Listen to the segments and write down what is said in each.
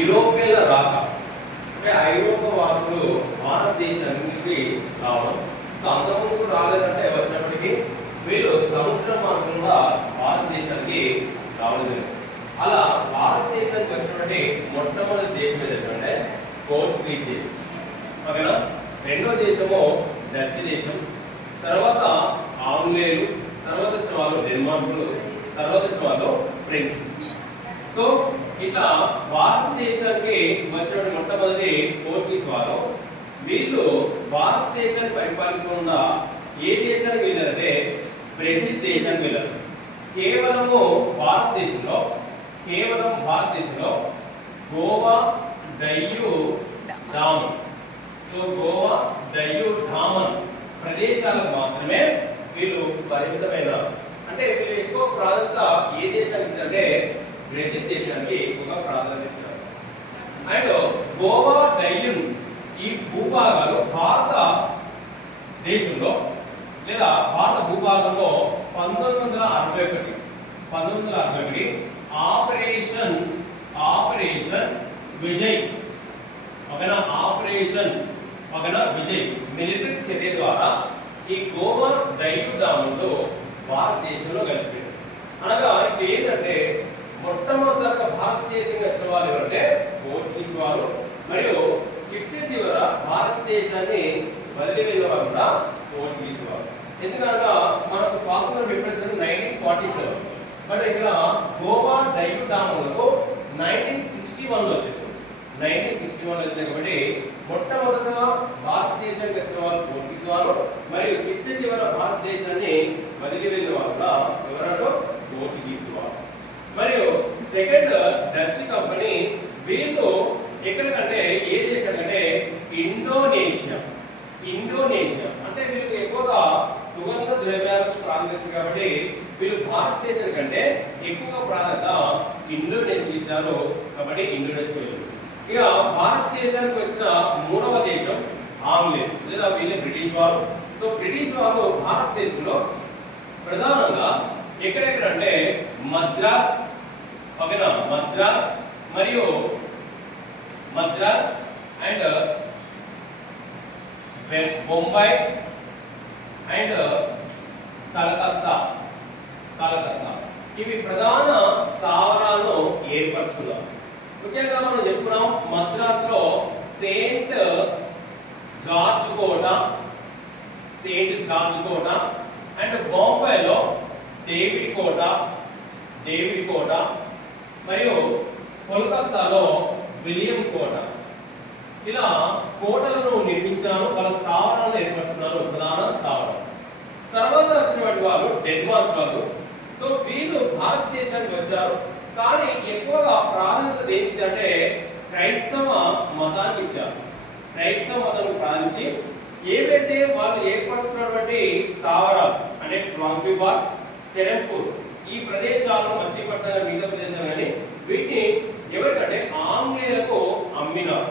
యూరోపియన్ల రాక, అంటే ఐరోపా వాసులు భారతదేశానికి రావడం. సో అంతకుముందు రాలేదంటే వచ్చినప్పటికీ వీళ్ళు సముద్రం మార్గంగా భారతదేశానికి రావడం జరిగింది. అలా భారతదేశానికి వచ్చినటువంటి మొట్టమొదటి దేశం ఏదంటే పోర్చుగీస్ దేశం. ఓకేనా. రెండో దేశము డచ్ దేశం, తర్వాత ఆంగ్లేయులు, తర్వాత వచ్చిన వాళ్ళు డెన్మార్కులు, తర్వాత వచ్చిన వాళ్ళు ఫ్రెంచ్. సో ఇట్లా భారతదేశానికి వచ్చినటువంటి మొట్టమొదటి పోర్చుగీస్ వారు. వీళ్ళు భారతదేశాన్ని పరిపాలించకుండా ఏ దేశానికి వెళ్ళారంటే బ్రెజిల్ దేశానికి వెళ్ళారు. కేవలం భారతదేశంలో గోవా, డయ్యూ, డామన్, సో గోవా, డయ్యూ, డామన్ ప్రదేశాలకు మాత్రమే వీళ్ళు పరిమితమైన, అంటే వీళ్ళు ఎక్కువ ప్రాధాన్యత ఏ దేశానికి ఇచ్చారంటే బ్రెజిల్ దేశానికి ఎక్కువగా ప్రాధాన్యత ఇచ్చారు. అండ్ గోవా, డయ్యూ ఈ భూభాగాలు భారత దేశంలో లేదా భారత భూభాగంలో 1961 ఆపరేషన్ విజయ్ విజయ్ మిలిటరీ చర్య ద్వారా ఈ గోవా, డయ్యూ, డామన్లు భారతదేశంలో కలిసిపోయారు. అనగా ఇప్పుడు ఏంటంటే మొట్టమొదటిసారిగా భారతదేశంగా వచ్చిన వాళ్ళు ఎవరంటే పోర్చుగీస్ వారు, మరియు చివర భారతదేశాన్ని వదిలి వెళ్ళిన వారు కూడా పోర్చుగీస్ వారు. ఎందుకనగా మనకు స్వాతంత్రం ఎప్పుడైతే 1947, బట్ ఇక్కడ గోవా, డయ్యూ, డామన్లకు 1961లో వచ్చేసింది. 1961 వచ్చినాయి కాబట్టి మొట్టమొదటగా భారతదేశానికి వచ్చిన వాళ్ళు పోర్చుగీస్ వారు, మరియు చివర భారతదేశాన్ని వదిలి వెళ్ళిన వాళ్ళు ఎవరంటే పోర్చుగీస్ వారు. మరియు సెకండ్ డచ్ కంపెనీ. వీళ్ళు ఎక్కడికంటే ఏ దేశం అంటే ఇండోనేషియా. అంటే వీళ్ళకి ఎక్కువగా సుగంధ ద్రవ్యాలకు ప్రాధాన్యత కాబట్టి వీళ్ళు భారతదేశం కంటే ఎక్కువగా ప్రాధాన్యత ఇండోనేషియా ఇచ్చారు కాబట్టి ఇండోనేషియా వెళ్ళారు. ఇక భారతదేశానికి వచ్చిన మూడవ దేశం ఆంగ్లేయులు లేదా వీళ్ళు బ్రిటిష్ వారు. సో బ్రిటిష్ వారు భారతదేశంలో ప్రధానంగా ఎక్కడెక్కడంటే మద్రాస్, ఓకేనా, మద్రాస్ అండ్ బొంబాయి అండ్ కలకత్తా ఇవి ప్రధాన స్థావరాలను ఏర్పరచుకున్నాం. ముఖ్యంగా మనం చెప్పుకున్నాం మద్రాసులో సెయింట్ జార్జ్ కోట అండ్ బొంబాయిలో డేవిడ్ కోట మరియు కోల్కతాలో విలియం కోట. ఇలా కోటలను నిర్మించారు, వాళ్ళ స్థావరాలను ఏర్పరుచుకున్నారు, ప్రధాన స్థావరం. తర్వాత వచ్చినటువంటి వాళ్ళు డెన్మార్క్ వాళ్ళు. సో వీళ్ళు భారతదేశానికి వచ్చారు, కానీ ఎక్కువగా ప్రాధాన్యత దేనికంటే క్రైస్తవ మతానికి ఇచ్చారు. క్రైస్తవ మతాన్ని ప్రారంభించి ఏవైతే వాళ్ళు ఏర్పరచుకున్నటువంటి స్థావరాలు అంటే ట్రాంక్విబార్, సెరంపూర్ ఈ ప్రదేశాలు, మచిలీపట్నం మిగతా ప్రదేశాలు కానీ వీటిని ఎవరికంటే ఆంగ్లేయులకు అమ్మినారు.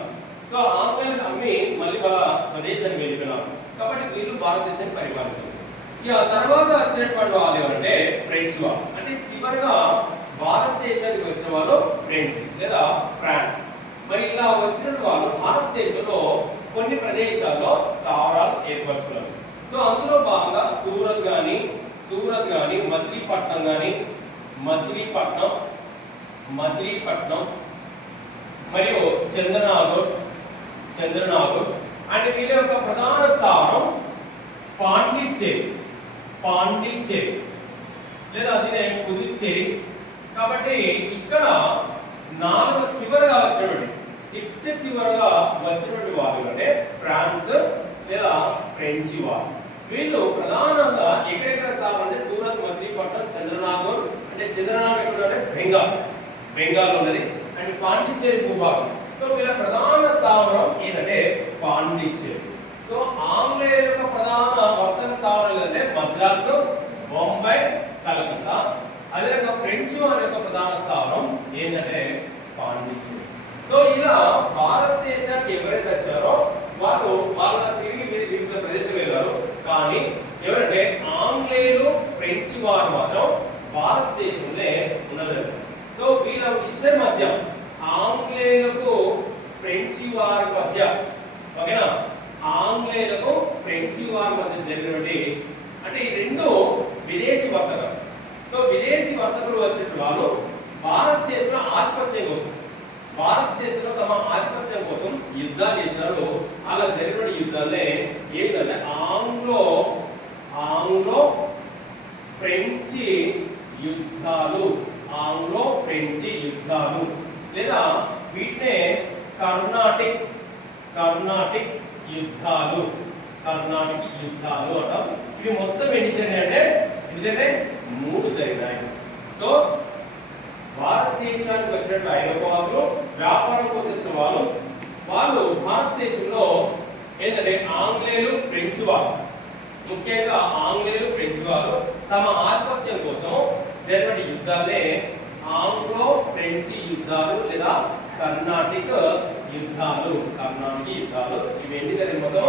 సో ఆంగ్లేయులకు అమ్మి మళ్ళీ వాళ్ళ స్వదేశానికి వెళ్ళిపోయినారు కాబట్టి వీళ్ళు భారతదేశాన్ని పరిపాలించారు. ఇక తర్వాత వచ్చినటువంటి వాళ్ళు ఎవరంటే ఫ్రెంచ్ వాళ్ళు. అంటే చివరిగా భారతదేశానికి వచ్చిన వాళ్ళు ఫ్రెంచ్ లేదా ఫ్రాన్స్. మరి ఇలా వచ్చిన వాళ్ళు భారతదేశంలో కొన్ని ప్రదేశాల్లో స్థావరాలు ఏర్పరచుకున్నారు. సో అందులో భాగంగా సూరత్ కానీ మచిలీపట్నం మరియు చంద్రనాగూర్ అండ్ వీళ్ళ యొక్క ప్రధాన స్థావరం పాండిచ్చేరి లేదా అదినే పుదుచ్చేరి. కాబట్టి ఇక్కడ చివరగా వచ్చినటువంటి వాళ్ళు అంటే ఫ్రాన్స్ లేదా ఫ్రెంచ్ వాళ్ళు. వీళ్ళు ప్రధానంగా ఎక్కడెక్కడ స్థావరం అంటే సూరత్, మచిలీపట్నం, చంద్రనాగూర్. అంటే చంద్రనాగూర్ ఎక్కడ అంటే బెంగాల్ ఉన్నది అండ్ పాండిచ్చేరి భూభాగం. సో వీళ్ళ ప్రధాన స్థావరం ఏంటంటే పాండిచ్చేరి. సో ఆంగ్లేయుల యొక్క ప్రధాన వర్తక స్థావరాలు ఏంటంటే మద్రాసు, బొంబాయి, కలకత్తా. అదేవిధంగా ఫ్రెంచ్ వారి యొక్క ప్రధాన స్థావరం ఏంటంటే పాండిచ్చేరి. సో ఇలా భారతదేశానికి ఎవరైతే వచ్చారో వాళ్ళు తిరిగి వివిధ ప్రదేశాలు వెళ్ళారు. కానీ ఎవరంటే ఆంగ్లేయులు, ఫ్రెంచ్ వారు మాత్రం భారతదేశంలో ఉన్నది. సో వీళ్ళ ఇద్దరి మధ్య ఆంగ్లేయులకు ఆధిపత్యం కోసం, భారతదేశంలో తమ ఆధిపత్యం కోసం యుద్ధాలు చేసినారు. అలా జరిగిన యుద్ధాలనే ఏంటంటే ఆంగ్లో ఫ్రెంచి యుద్ధాలు, ఆంగ్లో ఫ్రెంచి యుద్ధాలు, లేదా వీటినే కర్ణాటిక్ యుద్ధాలు, కర్ణాటిక్ యుద్ధాలు అంటాం. ఇవి మొత్తం ఎన్ని జరిగినాయంటే 3 జరిగినాయి. సో భారతదేశానికి వచ్చినట్టు ఐరోపాసులు వ్యాపారం కోసం వచ్చిన వాళ్ళు భారతదేశంలో ఏంటంటే ఆంగ్లేయులు ఫ్రెంచ్ వాళ్ళు, ముఖ్యంగా ఆంగ్లేయులు ఫ్రెంచ్ వాళ్ళు తమ ఆధిపత్యం కోసం జరిగిన యుద్ధాలనే ఆంగ్లో ఫ్రెంచ్ యుద్ధాలు లేదా కర్ణాటిక్ యుద్ధాలు. ఇవి ఎన్ని జరిగిన మొత్తం